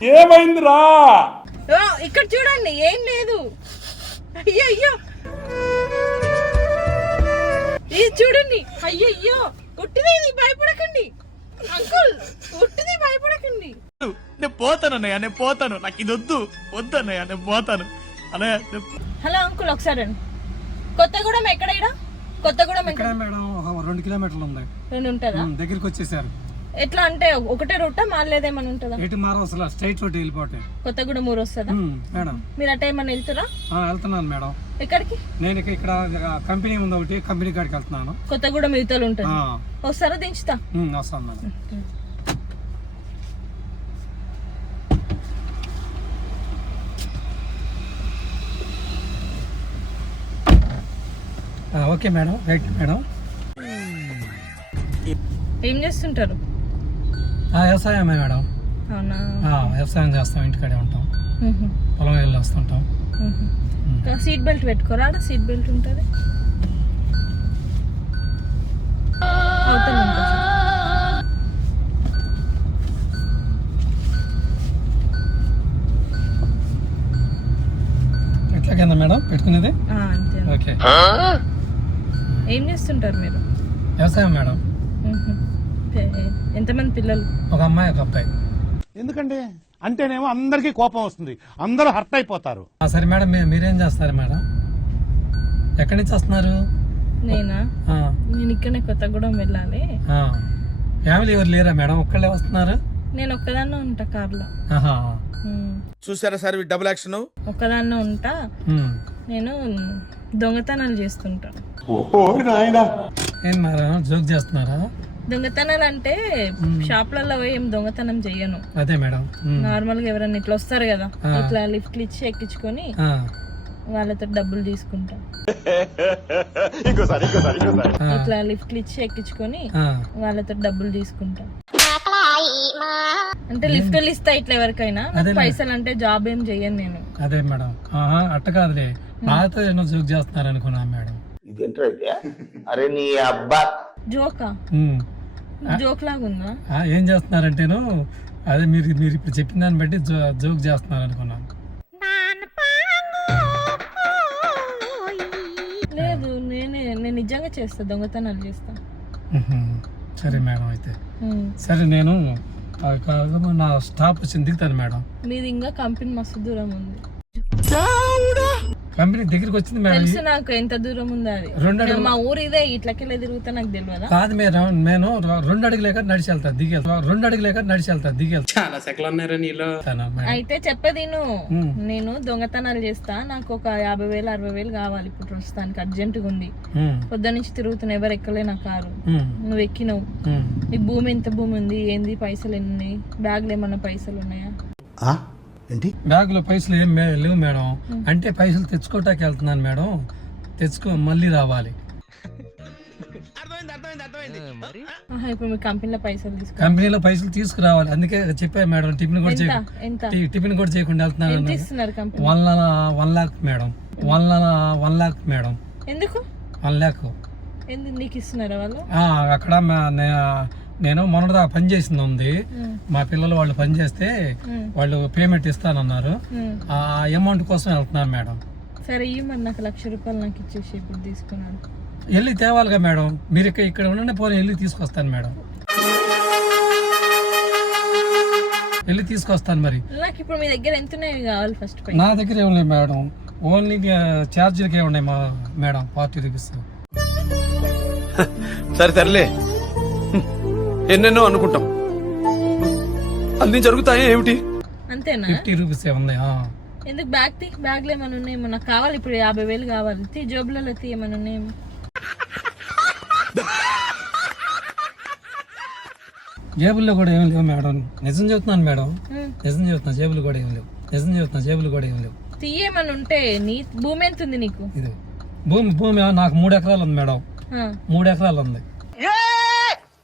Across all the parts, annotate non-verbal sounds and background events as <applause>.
ఏమైందిరా? ఓ, ఇక్కడ చూడండి ఏం లేదు. అయ్యో అయ్యో ఇది చూడండి అయ్యో అయ్యో ఉట్టిదే ఇది భయపడకండి. అంకుల్ ఉట్టిది భయపడకండి. నేను పోతాను అన్నయ్య నేను పోతాను. నాకు ఇది వద్దు. వద్దు అన్నయ్య నేను పోతాను. అన్నయ్య నేను- హలో అంకుల్ ఒకసారి కొత్తగూడెం ఎక్కడ ఈడ? కొత్తగూడెం ఎక్కడ? ఇక్కడ మేడం? రెండు కిలోమీటర్లు ఉంది. రెండు ఉంటుందా? దగ్గరికి వచ్చేసారు. ఎట్లా అంటే ఒకటే రూటా మారలేదేమని ఉంటుందా? ఎటు మారవసలా స్ట్రైట్ రోడ్ వెళ్ళిపోతే. కొత్తగూడెం ఊరు వస్తుందా? మేడం. మీరు అటే ఏమన్నా వెళ్తారా? వెళ్తున్నాను మేడం. ఎక్కడికి? నేను ఇక ఇక్కడ కంపెనీ ఉంది ఒకటి కంపెనీ కాడికి వెళ్తున్నాను. కొత్తగూడెం యువతలు ఉంటుంది. వస్తారా దించుతా? వస్తాను madam. Okay madam. Right madam. ఏం చేస్తుంటారు? వ్యవసాయమే మేడం. వ్యవసాయం చేస్తాం ఇంటికాడే ఉంటాం. పొలం వెళ్ళి వస్తుంటాం సీట్ బెల్ట్ పెట్టుకోరా? సీట్ బెల్ట్ ఉంటుంది. ఎట్లా కింద మేడం పెట్టుకునేది? ఆ, అంతే. ఓకే. ఏం చేస్తుంటారు మీరు? వ్యవసాయం మేడం. ఎంతమంది పిల్లలు? ఒక అమ్మాయి ఒక అబ్బాయి. ఎందుకండి అంటేనేమో అందరికీ కోపం వస్తుంది. అందరూ హర్ట్ అయిపోతారు. ఆ, సరే మేడం మీరేం చేస్తారు మేడం? ఎక్కడి నుంచి వస్తున్నారు? నేనా? నేను ఇక్కడనే కొత్తగూడెం వెళ్ళాలి. ఫ్యామిలీ ఎవరు లేరా మేడం? ఒక్కళ్ళే వస్తున్నారు? నేను ఒక్కదాన్నే ఉంటా కార్లో. చూసారా సార్ డబుల్ యాక్షన్? ఒక్కదాన్నే ఉంటా. నేను దొంగతనాలు చేస్తుంటా. ఏం మేడం? జోక్ చేస్తున్నారా? దొంగతనాలు అంటే షాప్లలో పోయి ఏం దొంగతనం చెయ్యను. అదే మేడం. నార్మల్గా ఎవరైనా ఇట్లా వస్తారు కదా ఇట్లా లిఫ్ట్లు ఇచ్చి ఎక్కించుకొని ఆ, వాళ్ళతో డబ్బులు తీసుకుంటా. <laughs> ఇట్లా లిఫ్ట్లు ఇచ్చి ఎక్కించుకొని ఆ. వాళ్ళతో డబ్బులు తీసుకుంటా. అంటే లిఫ్ట్లు ఇస్తా ఇట్లా ఎవరికైనా. పైసలు అంటే జాబ్ ఏం చెయ్యను నేను. అదే మేడం. అట్ట కాదులే. నాతో ఏమో జోక్ చేస్తున్నారు అనుకున్నా మేడం అరే నీ అబ్బా. జోకా. జోక్ లాగా ఉందా ఆ, ఏం చేస్తున్నారంటేను అదే మీరు మీరు ఇప్పుడు చెప్పిన దాన్ని బట్టి జో- జోక్ చేస్తున్నారు అనుకున్నాను లేదు నేనే నేను నిజంగా చేస్తా దొంగతనాలు చేస్తా. సరే మేడం అయితే. సరే నేను నా స్టాప్ వచ్చింది దిగుతాను మేడం. మీది ఇంకా కంపెనీ మస్తు దూరం ఉంది. కంపెనీ దగ్గరికి వచ్చింది మేడం. తెలుసు నాకు ఎంత దూరం ఉందో అది. రెండు నేను మా ఊరు ఇదే ఇట్లకెళ్ళి తిరుగుతా నాకు తెలియదా కాదు మేడం నేను రెండు అడుగులేక నడిచి వెళ్తాను దిగి రెండు అడుగులేక నడిచి వెళ్తాను దిగి చాలా సెకలు ఉన్నారా నీలో? అయితే చెప్పేది. నేను దొంగతనాలు చేస్తా నాకు ఒక యాభై వేలు అరవై వేలు కావాలి ఇప్పుడు ప్రస్తుతానికి అర్జెంటుగా ఉంది. ఉమ్, పొద్దు నుంచి తిరుగుతున్నా ఎవరు ఎక్కలే నా కారు. నువ్వు ఎక్కినవు. నీకు భూమి ఎంత భూమి ఉంది? ఏంది? పైసలు ఎన్ని? బ్యాగ్లో ఏమన్నా పైసలు ఉన్నాయా? ఏంటి? బ్యాగులో పైసలు ఏం లేవు మేడం. అంటే పైసలు తెచ్చుకోవటానికి వెళ్తున్నాను మేడం. తెచ్చుకో మళ్ళీ రావాలి. ఆహా, ఇప్పుడు మీ కంపెనీలో పైసలు తీసుకో కంపెనీలో పైసలు తీసుకురావాలి. అందుకే చెప్పా మేడం టిఫిన్ కూడా చేయ ఎంత? టి- టిఫిన్ కూడా చేయకుండా వెళ్తున్నాను. ఎంత ఇస్తున్నారు company? One one lakh madam. One one lakh madam. ఎందుకు? One lock. ఎందుకు నీకు ఇస్తున్నారా వాళ్ళు? ఆ, అక్కడ మా- నే- నేను మొన్నటిదా పని చేసింది ఉంది. మా పిల్లలు వాళ్ళు పని చేస్తే వాళ్ళు పేమెంట్ ఇస్తానన్నారు. ఆ అమౌంట్ కోసం వెళ్తున్నాను మేడం. సరే ఇవ్వమని నాకు లక్ష రూపాయలు నాకు ఇచ్చేసి ఇప్పుడు తీసుకున్నాను. వెళ్ళి తేవాలిగా మేడం. మీరు ఇక్కడ ఉండండి పోనీ వెళ్ళి తీసుకొస్తాను మేడం. వెళ్ళి తీసుకొస్తాను మరి. నాకు ఇప్పుడు మీ దగ్గర ఎంత ఉన్నాయి కావాలి ఫస్ట్ నా దగ్గర ఏం లేదు మేడం. ఓన్లీ ఛార్జీలకే ఉన్నాయి మా మేడం ఫార్టీ రూపీస్ సరే సర్లే. ఎన్నెన్నో అనుకుంటాం. అన్ని జరుగుతాయా ఏమిటి? అంతేనా? ఫిఫ్టీ రూపీస్ ఉన్నాయి ఆ. ఎందుకు బ్యాగ్ తీ బ్యాగ్లో ఏమైనా ఉన్నాయేమో? నాకు కావాలి ఇప్పుడు యాభై వేలు కావాలి. తీ జోబులలో తీ ఏమైనా ఉన్నాయేమో? జేబుల్లో కూడా ఏం లేవు మేడం. నిజం చెబుతున్నాను మేడం. నిజం చెబుతున్నా జేబులు కూడా ఏం లేవు. నిజం చెబుతున్నా జేబులు కూడా ఏం లేవు. తీయేమని ఉంటే నీ భూమి ఎంత ఉంది నీకు? ఇది. భూమి భూమి నాకు మూడు ఎకరాలు ఉంది మేడం. మూడు ఎకరాలు ఉంది.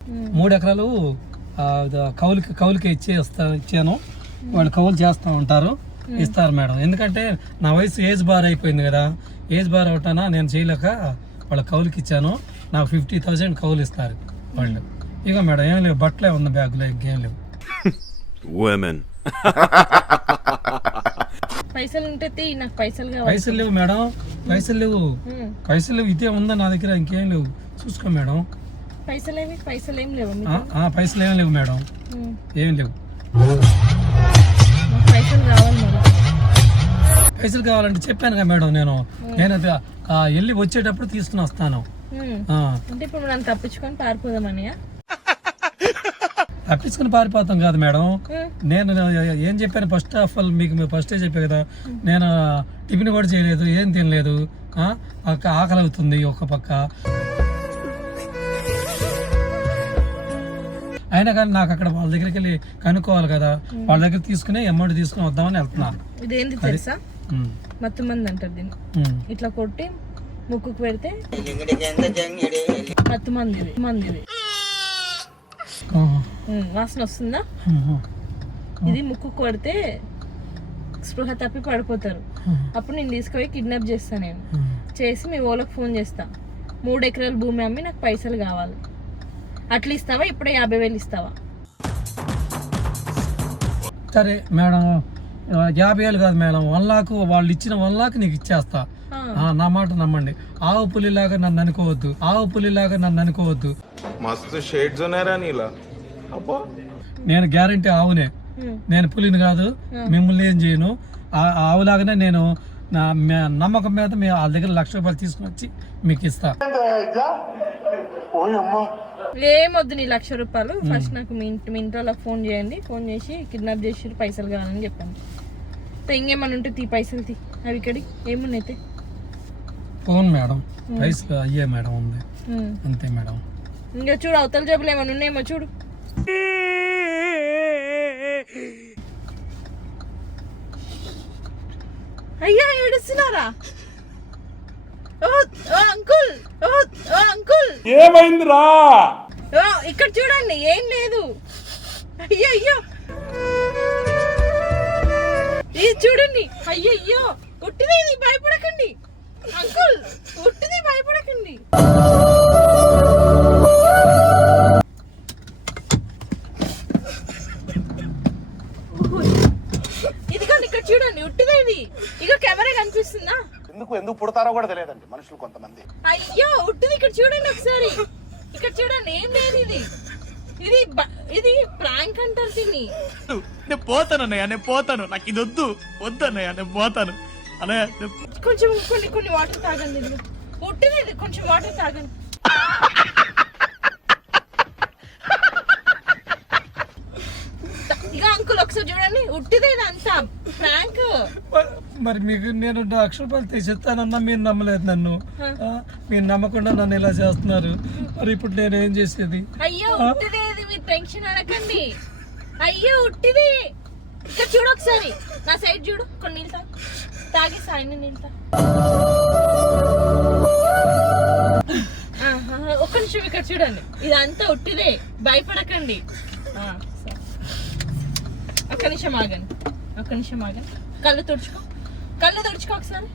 మూడు ఎకరాలు కౌలుకి కౌలుకి ఇచ్చి ఇస్తా ఇచ్చాను. వాళ్ళు కౌలు చేస్తూ ఉంటారు. ఇస్తారు మేడం. ఎందుకంటే నా వయసు ఏజ్ బార్ అయిపోయింది కదా. ఏజ్ బార్ అవటానా నేను చేయలేక వాళ్ళ కౌలుకి ఇచ్చాను. నాకు ఫిఫ్టీ థౌజండ్ కౌలు ఇస్తారు వాళ్ళు. ఇక మేడం ఏం లేవు. బట్టలే ఉంది బ్యాగులో ఇంకేం లేవు. పైసలు ఉంటే నాకు పైసలు కావాలి. పైసలు లేవు మేడం. పైసలు లేవు. పైసలు లేవు. ఇదే ఉందా నా దగ్గర? ఇంకేం లేవు. చూసుకో మేడం. పైసలు ఏమి పైసలు ఏం లేవు పైసలు ఏం లేవు మేడం. ఏం లేవు. పైసలు కావాలి పైసలు కావాలంటే చెప్పాను కదా మేడం నేను. నేను వెళ్ళి వచ్చేటప్పుడు తీసుకుని వస్తాను. అంటే ఇప్పుడు నన్ను తప్పించుకొని పారిపోదామని తప్పించుకుని పారిపోతాం కాదు మేడం. నేను ఏం చెప్పాను? ఫస్ట్ ఆఫ్ ఆల్ మీకు ఫస్టే చెప్పా కదా. నేను టిఫిన్ కూడా చేయలేదు ఏం తినలేదు. ఆకలి అవుతుంది ఒక పక్క. అయినా కానీ నాకు అక్కడ వాళ్ళ దగ్గరికి వెళ్ళి కనుక్కోవాలి కదా. వాళ్ళ దగ్గర తీసుకుని అమౌంట్ తీసుకుని వద్దామని వెళ్తున్నా. ఇదేంటి తెలుసా? మత్తు మంది అంటారు దీన్ని ఉమ్. ఇట్లా కొట్టి ముక్కుకు పెడితే మత్తు మంది ఇది మంది ఇది వాసన వస్తుందా. ఇది ముక్కు కొడితే స్పృహ తప్పి పడిపోతారు. అప్పుడు నేను తీసుకుపోయి కిడ్నాప్ చేస్తా నేను. చేసి మీ ఓలకు ఫోన్ చేస్తా. మూడు ఎకరాల భూమి అమ్మి నాకు పైసలు కావాలి. అట్లా ఇస్తావా? ఇప్పుడు యాభై వేలు ఇస్తావా? సరే మేడం. యాభై వేలు కాదు మేడం. వన్ లాక్ వాళ్ళు ఇచ్చిన వన్ లాక్ నీకు ఇచ్చేస్తా. నా మాట నమ్మండి. ఆవు పులిలాగా నన్ను అనుకోవద్దు. ఆవు పులి లాగా నన్ను అనుకోవద్దు. మస్తు షేడ్స్ ఉన్నారా నీలా. అబ్బా. నేను గ్యారంటీ ఆవునే. నేను పులిని కాదు మిమ్మల్ని ఏం చేయను. ఆవులాగానే నేను నమ్మకం మీద మీ వాళ్ళ దగ్గర లక్ష రూపాయలు తీసుకుని వచ్చి మీకు ఇస్తా. ఏమొద్దు నీ లక్ష రూపాయలు. ఫస్ట్ నాకు మీ ఇంటి మీ ఇంట్లో ఫోన్ చేయండి. ఫోన్ చేసి కిడ్నాప్ చేసి పైసలు కావాలని చెప్పాను ఇంకేమన్నా ఉంటే తీ పైసలు తీ. అవి ఇక్కడి ఏమున్నాయి అయితే? Phone madam. పైసలు అయ్యే మేడం ఉంది. అంతే మేడం. ఇంకా చూడు అవతల జబ్బులు ఏమైనా ఉన్నాయేమో చూడు. అయ్యా ఏడుస్తున్నారా? Uncle uncle. ఏమైందిరా? ఇక్కడ చూడండి ఏం లేదు. అయ్యో అయ్యో ఇది చూడండి అయ్యో అయ్యో ఇది భయపడకండి. అంకుల్ ఉట్టిదే భయపడకండి. ఇదిగోండి ఇక్కడ చూడండి ఉట్టిదే ఇది. ఇక కెమెరా కనిపిస్తుందా? ఎందుకు ఎందుకు పుడతారో కూడా తెలియదండి మనుషులు కొంతమంది. అయ్యో ఉట్టిది ఇక్కడ చూడండి ఒకసారి. ఇక్కడ చూడండి ఏం లేదు ఇది. ఇది ఇది ప్రాంక్ అంటారు దీన్ని. నేను పోతాను అన్నయ్య నేను పోతాను. నాకు ఇది వద్దు. వద్దు అన్నయ్య నేను పోతాను. అన్నయ్య నేను కొంచెం కొన్ని కొన్ని వాటర్ తాగండి ఇందులో ఉట్టిది ఇది కొంచెం వాటర్ తాగండి. ఇక అంకుల్ ఒకసారి చూడండి. ఉట్టిదే ఇది అంతా. ప్రాంక్ మరి- మీకు నేను లక్ష రూపాయలు తీసిస్తానన్నా మీరు నమ్మలేదు నన్ను. మీరు నమ్మకుండా నన్ను ఇలా చేస్తున్నారు. మరి ఇప్పుడు నేను ఏం చేసేది? అయ్యో ఉట్టిదే ఇది మీరు టెన్షన్ అడగండి అయ్యో ఉట్టిదే. ఇక్కడ చూడు ఒకసారి. నా సైడ్ చూడు. కొన్ని నీళ్ళు తాగు నీళ్ళు తాగు ఆహా, ఒక్క నిమిషం ఇక్కడ చూడండి. ఇదంతా ఉట్టిదే. భయపడకండి. ఒక్క నిమిషం ఆగండి. ఒక్క నిమిషం ఆగండి. కళ్ళు తుడుచుకో. కళ్ళు తుడుచుకో ఒకసారి.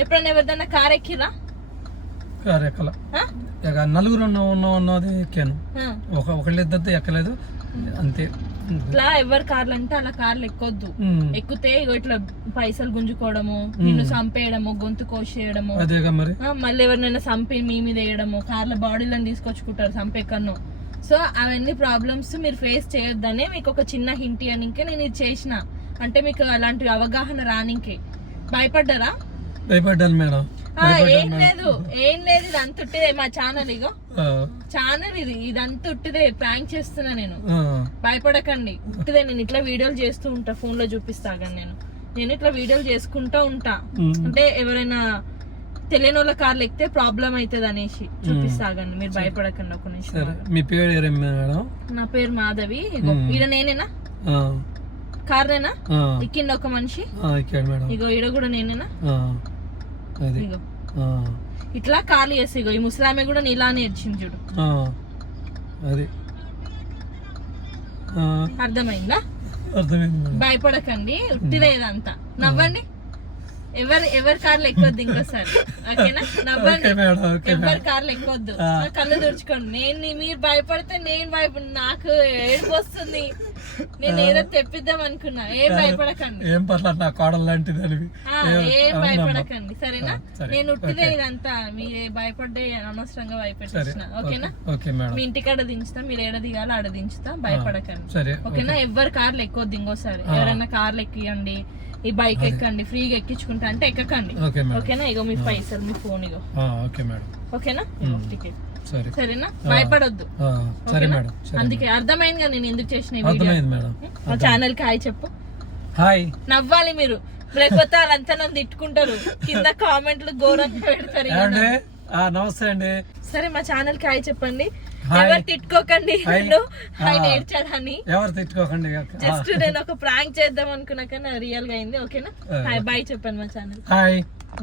ఎప్పుడన్నా ఎవరిదన్నా కార్ ఎక్కిరా ఎక్కల. ఆ? ఇక నలుగురు ఉన్నాం ఉన్నాం అన్నది ఎక్కాను. ఒక ఒకళ్ళిద్దరితో ఎక్కలేదు. అంతే. ఇట్లా ఎవరి కార్లు అంటే అలా కార్లు ఎక్కొద్దు. ఎక్కితే ఇగో ఇట్లా పైసలు గుంజుకోవడము నిన్ను చంపేయడము గొంతు కోసేయడము. మళ్ళీ ఎవరినైనా చంపి మీ మీద వేయడము కార్ల బాడీలను తీసుకొచ్చుకుంటారు చంపే కన్ను సో అవన్నీ ప్రాబ్లమ్స్ మీరు ఫేస్ చేయొద్దనే మీకు ఒక చిన్న హింట్ అనికే నేను ఇది చేసిన. అంటే మీకు అలాంటి అవగాహన రానికే. భయపడ్డారా? భయపడ్డాను మేడం. ఏం లేదు ఏం లేదు ఇది అంత ఉట్టిదే మా ఛానల్ ఇగో. ఛానల్ ఇది ఇదంతా ఉట్టిదే ప్రాంక్ చేస్తున్నా నేను. భయపడకండి ఉట్టిదే నేను ఇట్లా వీడియోలు చేస్తూ ఉంటా ఫోన్లో చూపిస్తా కానీ నేను. నేను ఇట్లా వీడియోలు చేసుకుంటా ఉంటా. అంటే ఎవరైనా తెలియని వాళ్ళ కార్లు ఎక్కితే ప్రాబ్లం అవుతుంది అనేసి చూపిస్తాగండి మీరు భయపడకండి ఒక నిమిషం. మీ పేరు నా పేరు మాధవి. ఈడ నేనేనా? కార్నేనా? ఆ, ఎక్కింది ఒక మనిషి. ఇగో ఈడ కూడా నేనేనా? అది. ఇట్లా కార్లు చేసి ఈ ముసలామె కూడా నీలానే ఇచ్చింది చూడు. అది. అర్థమైందా? భయపడకండి ఉట్టిదే ఇదంతా నవ్వండి. ఎవరు ఎవరి కార్లు ఎక్కొద్దు ఇంకోసారి. ఓకేనా? <laughs> నవ్వండి. ఎవరి కార్లు ఎక్కొద్దు. కళ్ళు తుడుచుకోండి నేను మీరు భయపడితే నేను భయపడి నాకు ఏడుపు వస్తుంది. నేను ఏదో తెప్పిద్దాం అనుకున్నా. ఏం భయపడకండి. ఏం పర్లేదు నా కోడలు లాంటిది అని ఏం భయపడకండి. సరేనా. నేను ఉట్టిదే. ఇదంతా. మీరే భయపడ్డే అనవసరంగా ఓకేనా? మీ ఇంటికాడ దించుతా మీరు ఏడ దిగాలో ఆడ దించుతా. భయపడకండి. ఓకేనా? ఎవరు కార్లు ఎవరైనా కార్లు ఎక్కియండి ఈ బైక్ ఎక్కండి ఫ్రీగా ఎక్కించుకుంటా అంటే ఎక్కకండి. ఓకేనా? ఇగో మీ పైసలు మీ ఫోన్ ఇగో. Okay madam. ఓకేనా? సరే. సరేనా? భయపడొద్దు. సరే? మేడం అందుకే అర్థమైంది కదా నేను ఎందుకు చేసిన అర్థమైంది మేడం మా ఛానల్కి హాయ్ చెప్పు. హాయ్. నవ్వాలి మీరు. లేకపోతే వాళ్ళంతా నన్ను తిట్టుకుంటారు. కింద కామెంట్లు ఘోరంగా పెడతారు నమస్తే అండి. సరే మా ఛానల్కి హాయ్ చెప్పండి. ఎవరు తిట్టుకోకండి? హాయ్. ఆయన. ఏడ్చాడని ఎవరు తిట్టుకోకండి? జస్ట్ నేను ఒక ప్రాంక్ చేద్దాం అనుకున్నా కానీ రియల్గా అయింది. ఓకేనా. హాయ్ బాయ్ చెప్పండి మా ఛానల్ హాయ్.